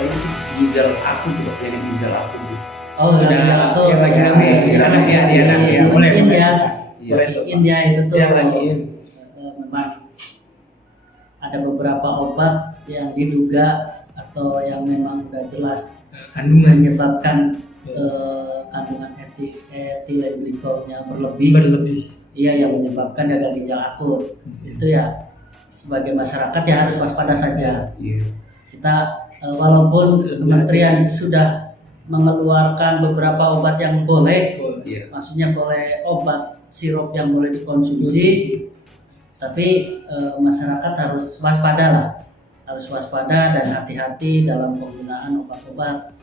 kalau itu sih ginjal akut tuh, jadi ginjal akut tuh. Oh, ginjal akut. Ya lagi rame. Sekarang dia nanti ya. Boleh. India itu tuh yang lagi memang ada beberapa obat yang diduga atau yang memang udah jelas kandungan menyebabkan kandungan etilen glikolnya berlebih. Iya, yang menyebabkan gagal ginjal akut. Itu ya sebagai masyarakat ya harus waspada saja. Kita walaupun kementerian sudah mengeluarkan beberapa obat yang boleh, maksudnya boleh obat sirup yang boleh dikonsumsi, tapi masyarakat harus waspada dan hati-hati dalam penggunaan obat-obat.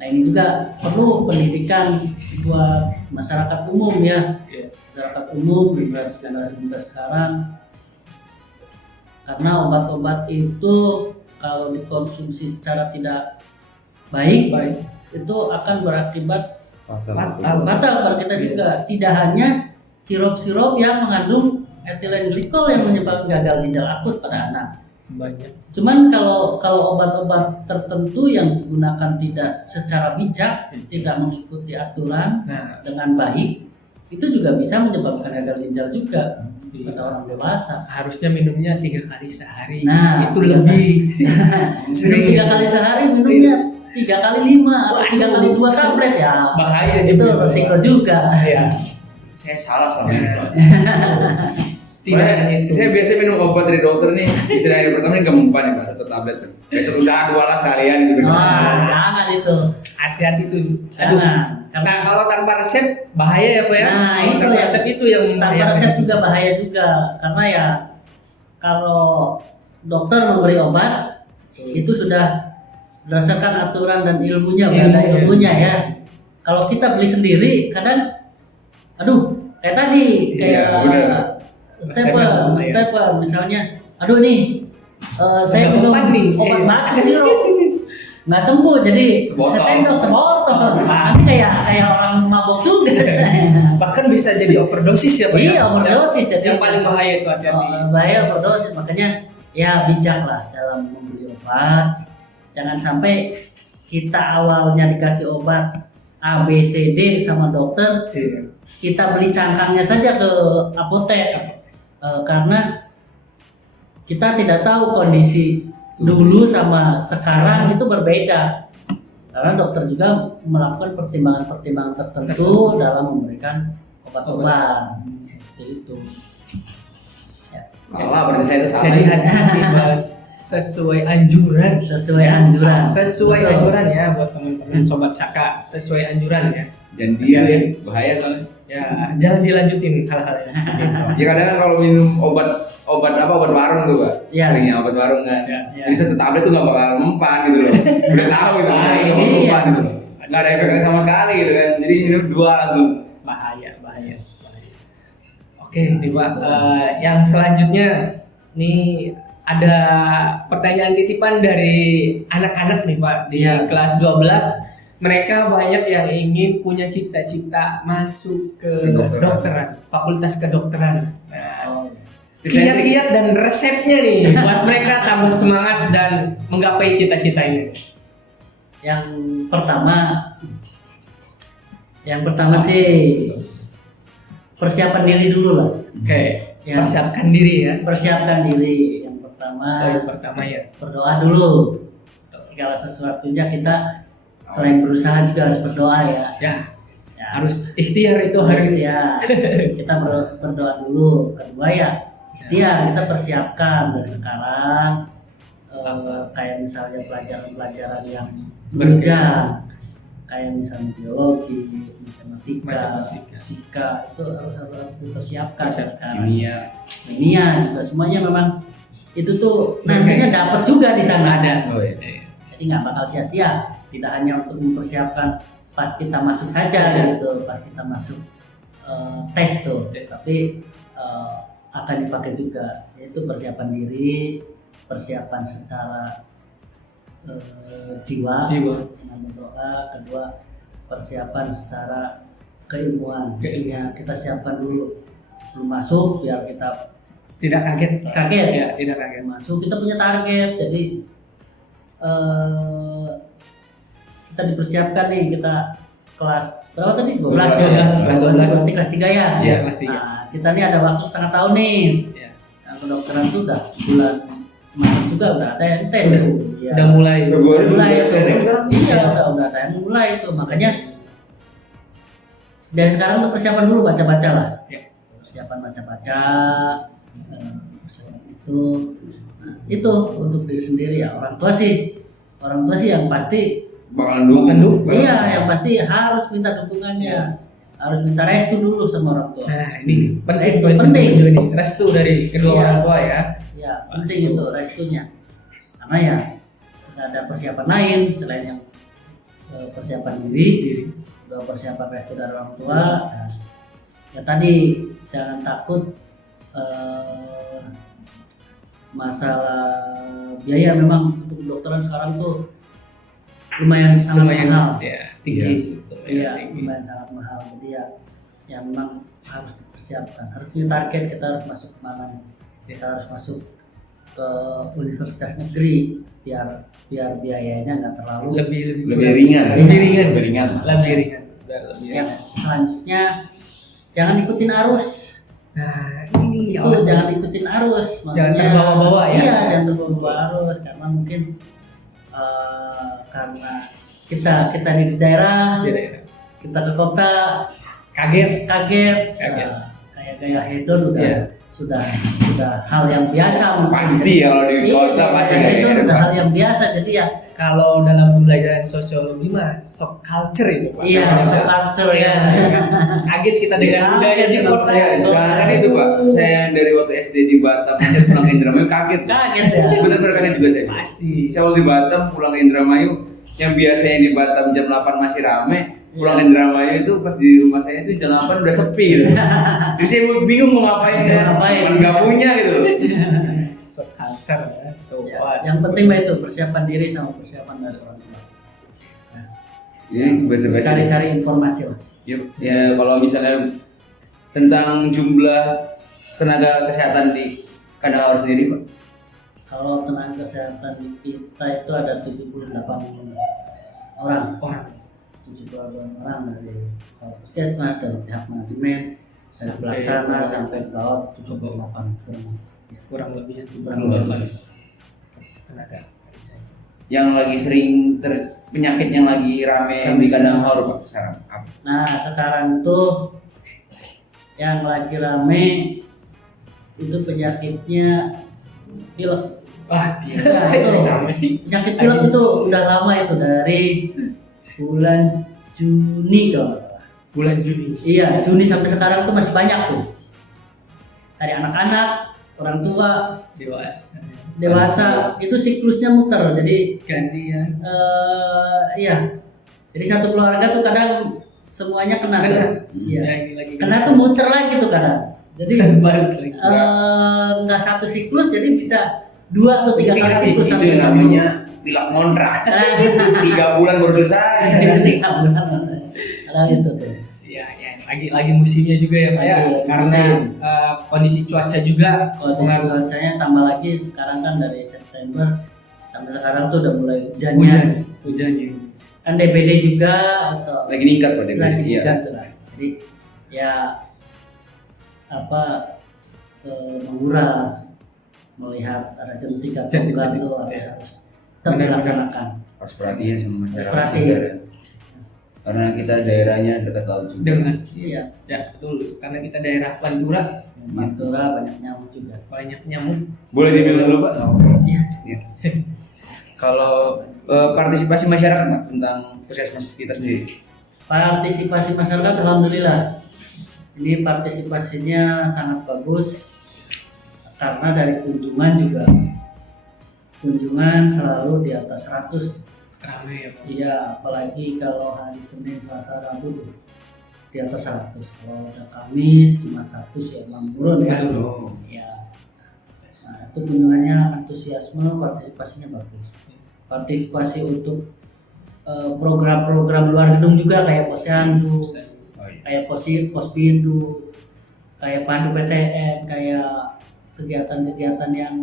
Nah, ini juga perlu pendidikan buat masyarakat umum ya, masyarakat umum generasi muda sekarang, karena obat-obat itu kalau dikonsumsi secara tidak baik itu akan berakibat fatal pada kita juga. Tidak hanya sirup-sirup yang mengandung etilen glikol yang menyebabkan gagal ginjal akut pada anak. banyak. Cuman kalau obat-obat tertentu yang digunakan tidak secara bijak, tidak mengikuti aturan dengan baik, itu juga bisa menyebabkan gagal ginjal juga pada orang dewasa. Harusnya minumnya 3 kali sehari. Nah, itu lebih. Minum 3 kali sehari, minumnya 3 kali 5 atau 3 kali 2 tablet ya. Bahaya itu resiko juga. Ya. Saya salah selama ini. Tidak, saya biasa minum obat dari dokter nih. Istirahat hari pertama ini gempa nih, Pak, 1 tablet. Besok udah 2 lah sekalian itu besok. Jangan itu. Hati-hati tuh. Aduh. Karena kalau tanpa resep bahaya ya, Pak ya. Nah, itu tanpa ya. resep itu yang Tanpa resep juga bahaya juga, karena ya kalau dokter memberi obat itu sudah berdasarkan aturan dan ilmunya, ada ilmunya ya. Kalau kita beli sendiri kadang kayak tadi Stephen misalnya, saya minum obat batuk sirup nggak sembuh, jadi sesendok sebotol, nanti kayak orang mabok juga. bahkan bisa jadi overdosis ya, Pak. Iya, overdosis. Jadi yang paling bahaya itu hati-hati. Bahaya overdosis, makanya ya bijaklah dalam membeli obat. Jangan sampai kita awalnya dikasih obat A, B, C, D sama dokter, kita beli cangkangnya saja ke apotek. Karena kita tidak tahu kondisi dulu sama sekarang itu berbeda, karena dokter juga melakukan pertimbangan tertentu dalam memberikan obat-obat seperti itu ya. Salah, berarti saya itu salah. Jadi hati-hati sesuai anjuran ya buat teman-teman sobat Saka, sesuai anjuran ya. Dan dia bahaya soalnya. Ya, jangan dilanjutin hal-hal yang seperti itu. Ya kadang kalau minum obat warung tuh, Pak. Ya. Seringnya obat warung kan. Ya. Jadi 1 tablet tuh nggak bakal mempan gitu loh. Udah tahu gitu. Ini mempan gitu. Nggak ada efek sama sekali gitu kan. Jadi minum 2 langsung. Bahaya. Oke, nih Pak. Yang selanjutnya nih ada pertanyaan titipan dari anak-anak nih Pak di kelas 12. Mereka banyak yang ingin punya cita-cita masuk ke kedokteran, fakultas kedokteran. Nah, kiat-kiat dan resepnya nih buat mereka tambah semangat dan menggapai cita-cita ini. Yang pertama sih persiapan diri dulu lah. Oke. Persiapkan diri ya. Persiapkan diri. Yang pertama ya. Berdoa dulu. Segala sesuatunya kita selain berusaha juga harus berdoa ya. Harus ikhtiar itu harus ya. Kita berdoa dulu. Kedua ya ikhtiar, kita persiapkan dari sekarang. Kayak misalnya pelajaran yang menunjang, kayak misalnya biologi, matematika, fisika, itu harus dipersiapkan sekarang. Kimia juga semuanya memang itu tuh nantinya dapat juga di sana ada. Jadi nggak bakal sia-sia. Tidak hanya untuk mempersiapkan pas kita masuk saja gitu, pas kita masuk tes tuh, tapi akan dipakai juga, yaitu persiapan diri, persiapan secara jiwa dengan berdoa. Kedua, persiapan secara keilmuan, maksudnya kita siapkan dulu sebelum masuk biar kita tidak kaget ya, tidak kaget masuk. Kita punya target, jadi kita dipersiapkan nih, kita kelas berapa tadi? 12 12. kelas 3 ya? Iya, kelas 3. Nah, kita nih ada waktu setengah tahun nih. Iya. Nah, kedokteran tuh udah bulan Maret juga udah ada yang tes Udah. tuh. Iya. Udah mulai. Februari mulai udah itu. SNM sekarang. Iya, udah ada yang mulai itu. Makanya dari sekarang tuh persiapan dulu, baca-baca lah. Iya. Persiapan baca-baca, persiapan itu. Nah, itu untuk diri sendiri ya. Orang tua sih yang pasti Bakalan dukung. iya, yang pasti harus minta dukungannya, harus minta restu dulu sama orang tua. Nah, ini penting Restu poin penting. juga nih. Restu dari kedua Iya. orang tua ya. Ya, penting itu restunya. Karena ya kita ada persiapan lain selain yang persiapan diri, dua persiapan restu dari orang tua. Nah, ya tadi jangan takut masalah biaya. Memang untuk kedokteran sekarang tuh lumayan sangat mahal. Ya, tinggi. Iya, lumayan sangat mahal. Jadi ya memang harus dipersiapkan. Harus punya target, kita harus masuk kemana. Kita harus masuk ke universitas negeri biar biayanya nggak terlalu Lebih ringan. Lebih ringan. Lebih ringan. Lebih ringan. yang selanjutnya jangan ikutin arus. Nah, ini Itu jangan ikutin arus. Jangan Maksudnya, terbawa-bawa ya. Iya, jangan terbawa arus karena mungkin karena kita di daerah, kita ke kota kaget. kaget. Kaget. Kayak gaya hedon udah Iya. sudah sudah hal yang biasa mungkin. Pasti ya kalau di kota Iya, pasti gaya kayak hedon gitu, udah hal pasti. yang biasa, jadi ya Kalau dalam pembelajaran sosiologi mah shock culture itu Pak. iya, Shock culture ya. Kaget kita dengan Iya, budaya di kota. Ya, jangan itu Pak. Saya yang dari waktu SD di Batam aja pulang ke Indramayu kaget. Kaget ya. Benar-benar kaget juga saya. Pasti. Saya waktu di Batam pulang ke Indramayu, yang biasanya di Batam jam 8 masih rame, pulang ke Indramayu itu pas di rumah saya itu jam 8 udah sepi. Jadi saya bingung mau ngapain ya. Ngapain. Nggak punya gitu loh. Shock culture ya. Tuh, Ya, wah, yang penting mah itu persiapan diri sama persiapan dari orang tua. Jadi bahasa-bahasa. Cari-cari informasi lah. Ya kalau misalnya tentang jumlah tenaga kesehatan di Kandahar sendiri Pak. Kalau tenaga kesehatan kita itu ada 78 orang. 78 orang dari puskesmas, dari pihak manajemen, dari Sampai pelaksana sampai perawat 78 kurang lebih kurang lebih. tenaga. Yang lagi sering penyakit yang lagi rame di Kandahar Pak sekarang apa? Nah sekarang tuh yang lagi rame itu penyakitnya pilek. Wah, Nah, itu penyakit pilek itu udah lama itu dari bulan Juni kalau nggak salah. bulan Juni. Iya, Juni sampai sekarang tuh masih banyak tuh. Dari anak-anak, orang tua, dewasa itu siklusnya muter. Jadi Ganti ya. iya. Jadi satu keluarga tuh kadang semuanya kena. Iya. Ya, ini lagi Kena tuh muter lagi tuh kadang. Jadi balik lagi. nggak satu siklus, jadi bisa 2 atau 3 kali siklus Itu satu yang satu. namanya pilak kontrak. 3 bulan baru selesai. 3 bulan. Kadang itu tuh. Ya, lagi musimnya juga ya Pak ya. Lagi Karena musim. kondisi cuaca juga Kondisi cuacanya tambah lagi sekarang kan dari September sampai sekarang tuh udah mulai hujannya. kan DBD juga atau Lagi ningkat Pak DBD. lagi Iya. juga tuh lah. Jadi ya apa menguras, melihat ada jentik atau Jentik, enggak jentik. tuh Ya. harus tetap Benar-benar. dilaksanakan. Harus perhatian sama masyarakat Perhatian. sekitar ya. Karena kita daerahnya dekat laut juga. Dengan Iya, ya betul karena kita daerah Pantura Pantura banyak nyamuk juga. banyak nyamuk. Boleh dibilang dulu Pak? Iya. Iya. Kalau partisipasi masyarakat Pak tentang puskesmas kita sendiri. Partisipasi masyarakat alhamdulillah. Ini partisipasinya sangat bagus karena dari kunjungan selalu di atas 100. Ramai ya Pak. Iya, apalagi kalau hari Senin, Selasa, Rabu tuh di atas 100. Kalau ada Kamis, Jumat, Sabtu sih emang turun ya. Oh. Iya. Nah, itu kunjungannya antusiasme, partisipasinya bagus. Partisipasi untuk program-program luar gedung juga kayak posyandu, Oh, iya. kayak posbindu, kayak pandu PTN, kayak kegiatan-kegiatan yang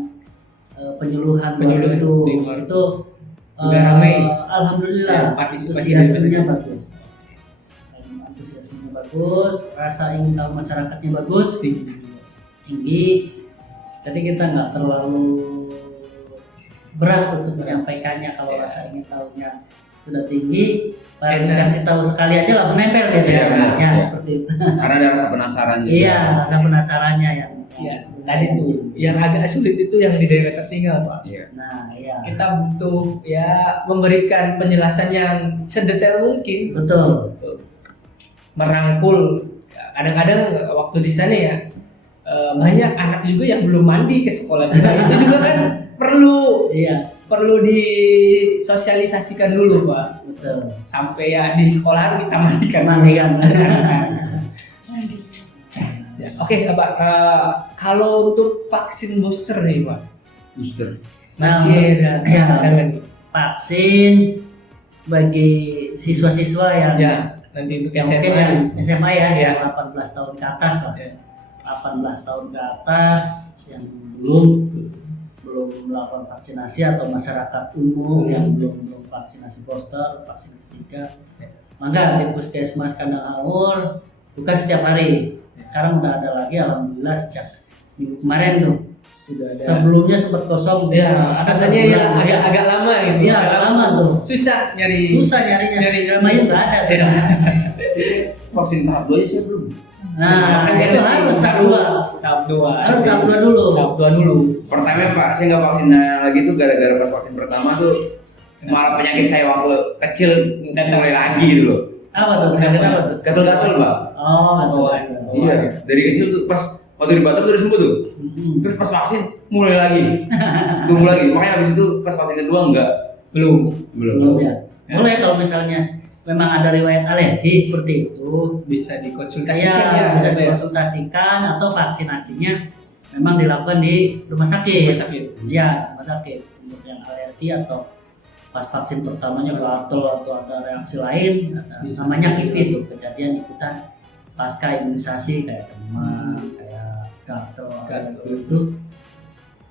penyuluhan luar Penyuluhan gedung di luar. itu Juga ramai. Alhamdulillah, Ya, partisipasi dari antusiasmenya masyarakat. bagus. Antusiasmenya bagus, rasa ingin tahu masyarakatnya bagus, tinggi. Jadi kita nggak terlalu berat untuk menyampaikannya kalau rasa ingin tahunya sudah tinggi. Baru dikasih tahu sekali aja langsung nempel biasanya. Ya, seperti itu. Karena ada rasa penasaran juga. Iya, rasa penasarannya yang Ya, tadi tuh yang agak sulit itu yang di daerah tertinggal, Pak. Iya. Nah, iya. Kita butuh ya memberikan penjelasan yang sedetail mungkin. Betul. Merangkul. Ya, kadang-kadang waktu di sana ya banyak anak juga yang belum mandi ke sekolah juga. Itu juga kan Iya, perlu disosialisasikan dulu, Pak. betul. Sampai ya di sekolahan kita mandikan. Mandikan. Ya, oke, Pak. Kalau untuk vaksin booster nih, Pak, Booster. masih ada ya, pandangan? vaksin bagi siswa-siswa yang Ya, nanti untuk yang mungkin SMA. yang SMA ya, Ya. yang 18 tahun ke atas lah. Ya. 18 tahun ke atas yang belum melakukan vaksinasi atau masyarakat umum yang belum vaksinasi booster, vaksin ketiga. Maka di Puskesmas Kandang Haur buka setiap hari. Sekarang udah ada lagi, alhamdulillah sejak minggu kemarin tuh. Sudah ada. Sebelumnya sempat kosong. Ya, ada rasanya satu ya bulan. agak lama gitu. Iya, agak lama tuh. Susah nyari. Nyarinya. Mayu nggak ada. Ya. Vaksin tahap 2 aja saya belum. Nah, itu harus tahap 2. Tahap 2. Harus tahap 2 dulu. Tahap 2 dulu. Pertama Pak, saya nggak vaksin lagi tuh gara-gara pas vaksin pertama tuh malah penyakit saya waktu kecil mulai lagi gitu loh. Apa tuh? Penyakit apa tuh? Gatal-gatal Pak. Oh, Iya, dari kecil tuh pas waktu di Batam tuh udah sembuh tuh. Terus pas vaksin mulai lagi. Tunggu lagi. Makanya habis itu pas vaksin kedua enggak. Belum. Belum ya. Boleh kalau misalnya memang ada riwayat alergi seperti itu, Bisa dikonsultasikan ya. bisa dikonsultasikan atau vaksinasinya memang dilakukan di rumah sakit. Rumah sakit. Ya, rumah sakit untuk yang alergi atau pas vaksin pertamanya gatal atau ada reaksi lain, Bisa. namanya KIPI itu kejadian ikutan pasca imunisasi kayak demam, kayak gatal itu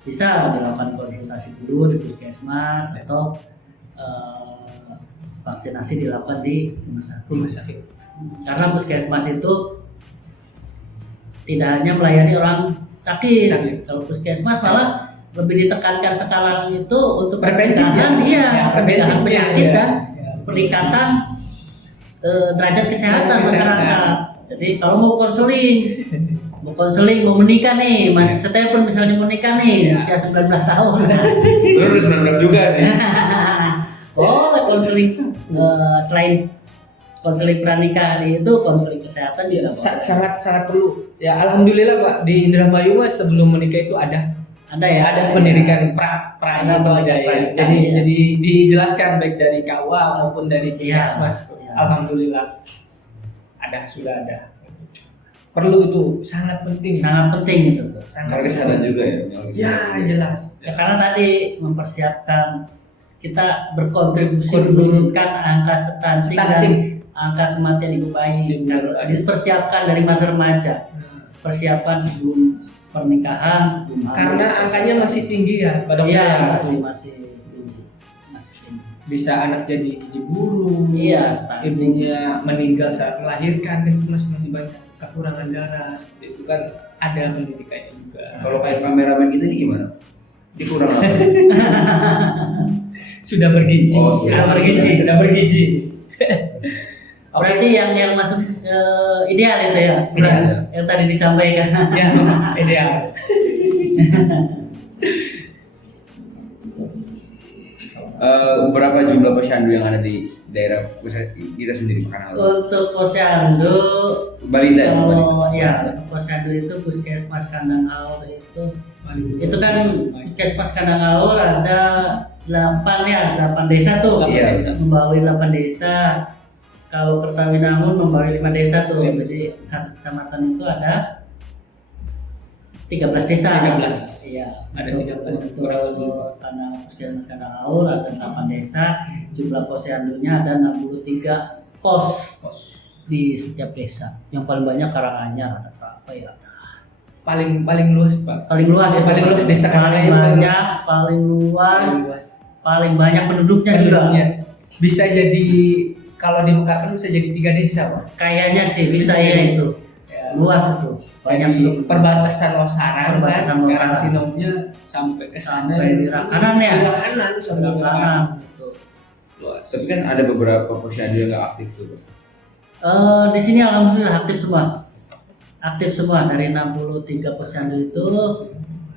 bisa dilakukan konsultasi dulu di puskesmas atau vaksinasi dilakukan di rumah sakit. Rumah sakit. Karena puskesmas itu tidak hanya melayani orang sakit. Kalau puskesmas malah lebih ditekankan sekarang itu untuk Preventif pencegahan, ya? Ya, pencegahan preventifnya, penyakit ya. dan peningkatan derajat kesehatan masyarakat. Jadi kalau mau konseling, mau menikah nih, Mas Stephen misalnya mau nikah nih, usia 19 tahun. Terus 19 juga sih. Oh, konseling selain konseling pernikahan itu konseling kesehatan juga boleh. Sangat perlu. Ya, alhamdulillah Pak, di Indramayu Mas sebelum menikah itu ada pendidikan pra Ada itu ada ya. pendidikan, Jadi dijelaskan baik dari KUA maupun dari Iya, puskesmas. iya. Alhamdulillah sudah ada. Perlu itu sangat penting. Sangat penting itu tuh. Karena kesehatan juga ya. Ya, jelas. Ya, karena tadi mempersiapkan kita berkontribusi Kontribusi. menurunkan angka stunting dan angka kematian ibu bayi. Dipersiapkan dari masa remaja. Persiapan sebelum pernikahan, sebelum hamil. Karena angkanya masih tinggi ya, Pak Dokter. Iya, masih tinggi. Bisa anak jadi gizi buruk, Iya, stunting. ibunya meninggal saat melahirkan, kan masih banyak kekurangan darah, seperti itu kan ada pendidikannya juga. Kalau kayak kameramen kita ini gimana? Dia kurang apa? Sudah bergizi. Oh, Sudah bergizi. Berarti yang masuk ideal itu ya, Ideal. yang tadi disampaikan. Ya, ideal. Berapa jumlah posyandu yang ada di daerah kita sendiri Pekanbaru? Untuk posyandu, Balita ya? ya posyandu itu puskesmas Kandang Haur itu kan puskesmas Kandang Haur ada 8 desa tuh. Iya. Membawahi 8 desa. Kalau Kertawinangun membawahi 5 desa tuh. Jadi satu kecamatan itu ada 13 desa. 13. Iya. Ada 13. Untuk tanah puskesmas Kandang Haur ada 8 desa. Jumlah posyandunya ada 63 pos di setiap desa. Yang paling banyak Karanganyar, ada apa ya? Paling luas Pak. Paling luas Paling luas desa paling Karanganyar, banyak, paling luas, paling banyak penduduknya juga. Bisa jadi kalau dimekarkan bisa jadi 3 desa, Pak. Kayaknya sih bisa ya itu. Ya. Luas itu. Banyak Dari penduduk. perbatasan Losarang, Perbatasan Losarang. Karangsinomnya sampai ke sana. Sampai di Rakanan ya. Di Rakanan sampai Sebelah Rakanan. kanan. Gitu. Luas. Tapi kan ada beberapa posyandu yang nggak aktif tuh, Pak. Di sini alhamdulillah aktif semua. Aktif semua dari 63 posyandu itu.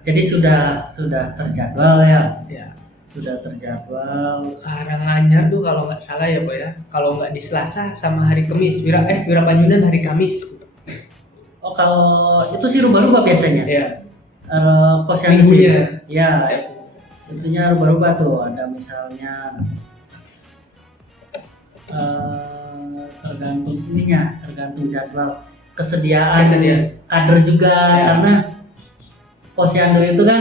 Jadi sudah terjadwal ya. Ya. Sudah terjadwal. Karanganyar tuh kalau nggak salah ya, Pak ya. Kalau nggak di Selasa sama hari Kamis, Wirapanjunan hari Kamis. Oh kalau itu sih rubah-rubah biasanya. Ya. Posyandu Minggunya. sih. Ya. Tentunya rubah-rubah tuh. Ada misalnya tergantung ininya, tergantung jadwal kesediaan kader juga Ya. karena posyandu itu kan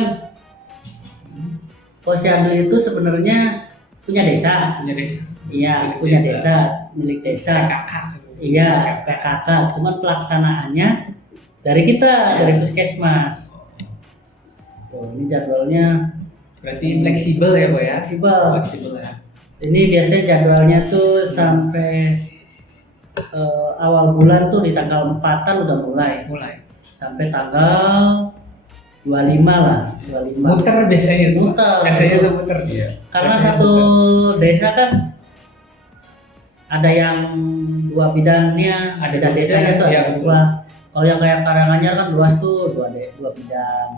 posyandu itu sebenarnya punya desa. Punya desa. Iya, Milik punya desa. desa, milik desa. PKK. Iya, PKK. Cuman pelaksanaannya dari kita, dari puskesmas. Tuh, ini jadwalnya Berarti fleksibel ya, Pak ya. fleksibel. Fleksibel ya. Ini biasanya jadwalnya tuh sampai awal bulan tuh di tanggal 4-an udah mulai sampai tanggal 25 lah, 25. Muter biasanya tuh. Muter. Biasanya tuh muter. Iya. Karena Biasanya satu desa kan ada yang 2 bidangnya, ada dua desanya bidang, tuh ya, ada betul. 2. Kalau yang kayak Karanganyar kan luas tuh 2 bidang.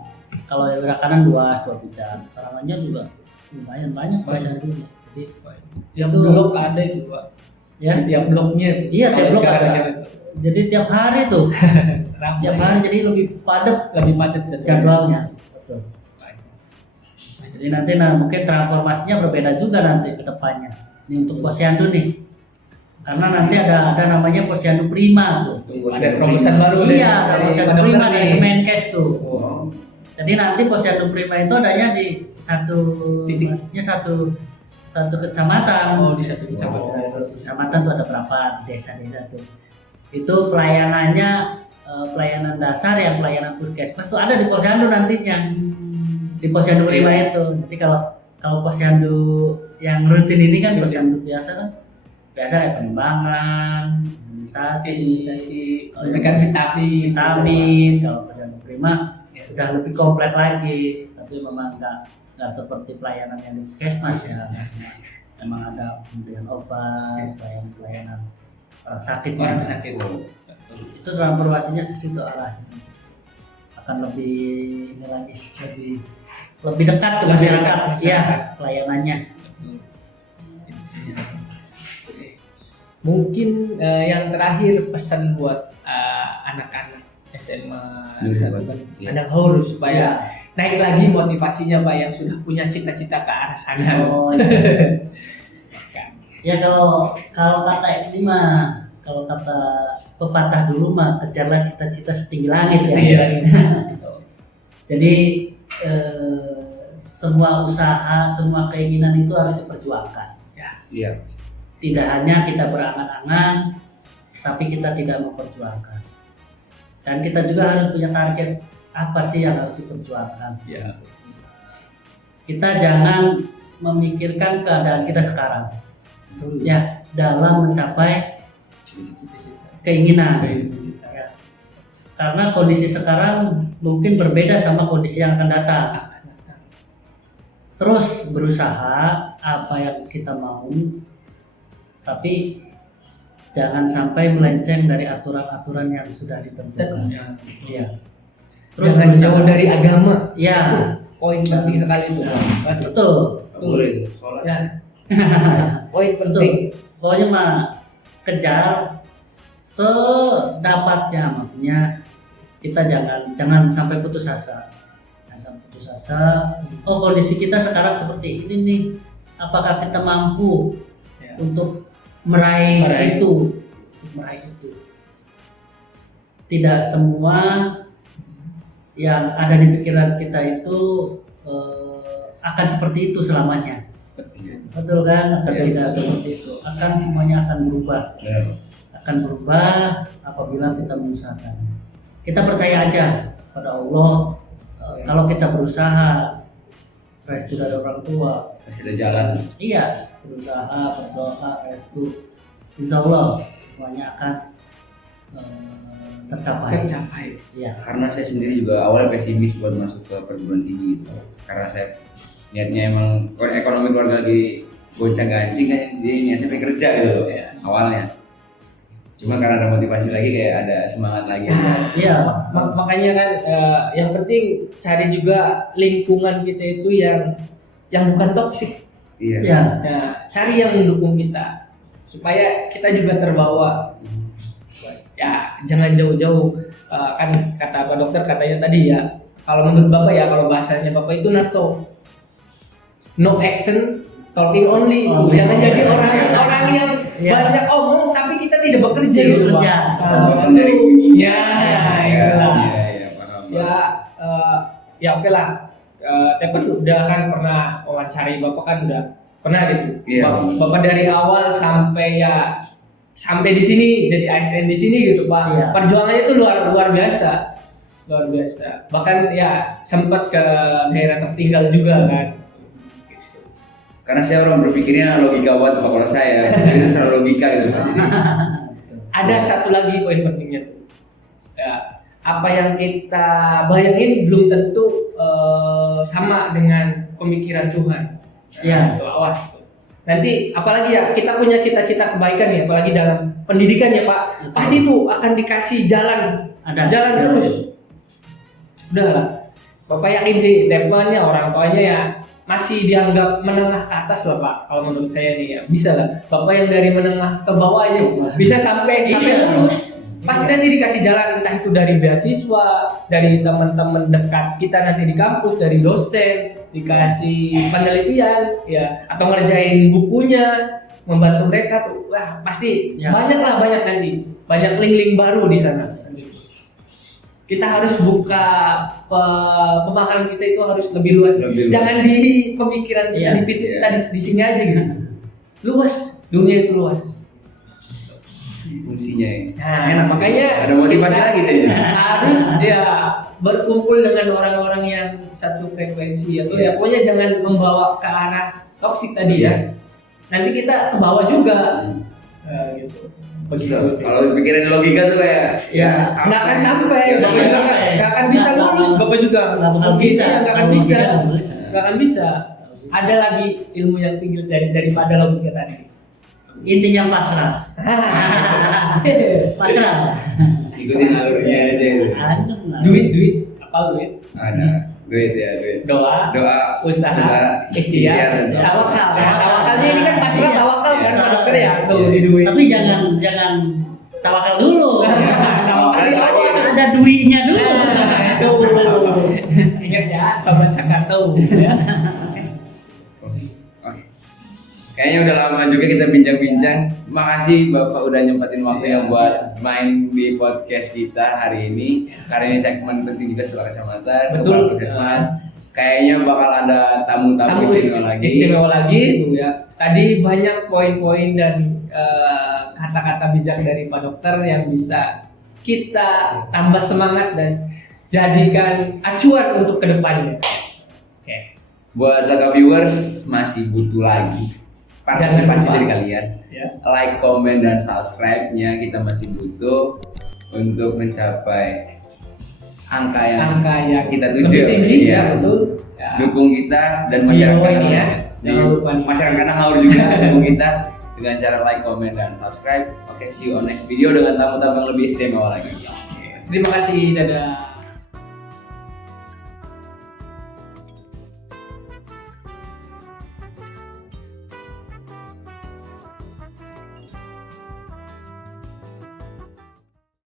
Kalau yang Rakanan luas 2 bidang. Karanganyar juga lumayan banyak posyandu. Jadi Tiap Itu- blok ada itu, Pak. ya, Di tiap bloknya tuh. iya Kalau tiap di blok Karanganyar ada. itu. Jadi tiap hari tuh, Ramai. tiap hari jadi lebih padat Lebih padat jadwalnya. Betul. Jadi nanti mungkin transformasinya berbeda juga nanti ke depannya. Ini untuk posyandu nih. Karena nanti ada namanya posyandu prima tuh. Ada terobosan baru Iya, ada posyandu Madam prima Ter dari nih. Kemenkes tuh. Oh. Jadi nanti posyandu prima itu adanya di satu Titik. maksudnya satu kecamatan. Oh, di satu kecamatan. Satu kecamatan tuh ada berapa desa-desa tuh. Itu pelayanannya pelayanan dasar yang pelayanan puskesmas tuh ada di posyandu nantinya. Di posyandu prima itu. Jadi kalau posyandu yang rutin ini kan posyandu biasa kan biasa kayak pengembangan, imunisasi, memberikan vitamin. kalau posyandu prima Ya. udah lebih komplek lagi, tapi memang nggak seperti pelayanan yang di puskesmas ya. Memang ada pemberian obat, pelayanan orang sakit. Orang sakit. Itu transformasinya ke situ arahnya. Akan lebih ini lagi, lebih dekat ke Lebih masyarakat, dekat ke masyarakat. ya pelayanannya. Mungkin yang terakhir pesan buat anak-anak SMA Iya. anak haur supaya Ya. naik lagi motivasinya, Pak, yang sudah punya cita-cita ke arah sana. Oh, iya. Ya kalau kata ini mah, kalau kata pepatah dulu mah kejarlah cita-cita setinggi langit ya. Iya. Jadi semua usaha, semua keinginan itu harus diperjuangkan. Iya. Tidak hanya kita berangan-angan, tapi kita tidak memperjuangkan. Dan kita juga harus punya target apa sih yang harus diperjuangkan. Ya. Kita jangan memikirkan keadaan kita sekarang. Ya, dalam mencapai keinginan. Ya. Karena kondisi sekarang mungkin berbeda sama kondisi yang akan datang. Terus berusaha apa yang kita mau, tapi jangan sampai melenceng dari aturan-aturan yang sudah ditentukan. Iya. Terus Jangan berusaha- jauh dari agama. Iya, Itu poin penting sekali itu. betul. Nggak boleh itu sholat. Ya. Poin Betul. penting. Pokoknya mah kejar sedapatnya, maksudnya kita jangan sampai putus asa. Jangan sampai putus asa. Oh, kondisi kita sekarang seperti ini nih. Apakah kita mampu Ya. untuk meraih Meraih. itu? Meraih itu. Tidak semua yang ada di pikiran kita itu akan seperti itu selamanya. Betul kan? Akan Ya, tidak betul. seperti itu. Akan semuanya akan berubah. Ya. Akan berubah apabila kita mengusahakan. Kita percaya aja pada Allah. Kalau kita berusaha restu dari orang tua. Masih ada jalan. Iya, berusaha, berdoa, restu. Insya Allah semuanya akan tercapai. Iya. Karena saya sendiri juga awalnya pesimis buat masuk ke perguruan tinggi gitu. Karena saya niatnya emang ekonomi keluarga lagi goncang-gancing kan, dia niatnya pengen kerja gitu loh, awalnya. Cuma karena ada motivasi lagi kayak ada semangat lagi. Iya. Makanya kan yang penting cari juga lingkungan kita itu yang bukan toksik. Iya. Iya. Nah, cari yang mendukung kita supaya kita juga terbawa. Ya jangan jauh-jauh, kan kata Pak Dokter katanya tadi ya, kalau menurut Bapak ya, kalau bahasanya Bapak itu NATO, no action talking only. Jangan jadi orang yang banyak omong tapi kita tidak bekerja gitu Pak. Bosan cari bunyinya. Iya. Paham. Ya oke lah. Tepen udah kan pernah wawancari Bapak, kan udah pernah gitu. Iya. Bapak dari awal sampai di sini jadi ASN di sini gitu Pak. Iya. Perjuangannya itu luar biasa. Bahkan ya sempat ke daerah tertinggal juga kan. Karena saya orang berpikirnya logika buat kalau saya, itu secara logika gitu. Jadi Ada satu lagi poin pentingnya tuh. Ya, apa yang kita bayangin belum tentu sama dengan pemikiran Tuhan. Iya. Tuh, awas tuh. Nanti apalagi ya, kita punya cita-cita kebaikan ya, apalagi dalam pendidikan ya Pak, pasti tuh akan dikasih jalan terus. Udah lah, Bapak yakin sih depannya orang tuanya ya masih dianggap menengah ke atas lah Pak. Kalau menurut saya nih ya, bisa lah Bapak yang dari menengah ke bawah aja bisa sampai lulus. Pasti nanti dikasih jalan, entah itu dari beasiswa, dari teman-teman dekat kita nanti di kampus, dari dosen, dikasih penelitian ya, atau ngerjain bukunya, membantu mereka tuh. Wah, pasti Ya. banyak nanti. Banyak link-link baru di sana. Kita harus buka pemahaman kita itu harus lebih luas. Jangan di pemikiran kita, Iya. kita di sini aja gitu. Luas, dunia itu luas. fungsinya ya. Nah, Enak, makanya ada motivasi kita lagi deh. harus ya berkumpul dengan orang-orang yang satu frekuensi atau ya pokoknya jangan membawa ke arah toksik tadi ya. Nanti kita ke bawah juga. Gitu. So, kalau pikiran logika tuh kayak nggak akan sampai, Ya, Bapak juga nggak akan bisa lulus, Bapak juga nggak bisa. nggak akan bisa. Ada lagi ilmu yang tinggi daripada logika tadi. Intinya pasrah. Pasrah. ikutin alurnya aja itu. Duit, apa duit? Ada duit ya, duit. Doa, usaha, ikhtiar, tawakal. Tawakalnya ini kan pasrah tawakal kan Pak Dokter ya, tuh di duit. Tapi jangan tawakal dulu. Tawakal di awal. Ada duitnya dulu. Ingat ya, sobat Sakatu. Ya. Kayaknya udah lama juga kita bincang-bincang. Makasih Bapak udah nyempatin waktunya buat main di podcast kita hari ini. Karena ini segmen penting juga setelah kacamata. Betul. Mas. Kayaknya bakal ada tamu-tamu istimewa lagi tuh ya. Tadi banyak poin-poin dan kata-kata bijak dari Pak Dokter yang bisa kita tambah semangat dan jadikan acuan untuk kedepannya. Oke. Buat Zaka viewers masih butuh lagi partisipasi Jangan dari lupa. kalian. Ya. Like, comment, dan subscribe-nya kita masih butuh untuk mencapai angka yang kita tuju. lebih tinggi Iya. ya, betul. Ya. Dukung kita dan Di masyarakat bawah ini ya. Di Jangan lupa nih. masyarakat harus juga dukung kita dengan cara like, comment, dan subscribe. Oke, see you on next video dengan tamu-tamu yang lebih istimewa lagi. Terima kasih, dadah.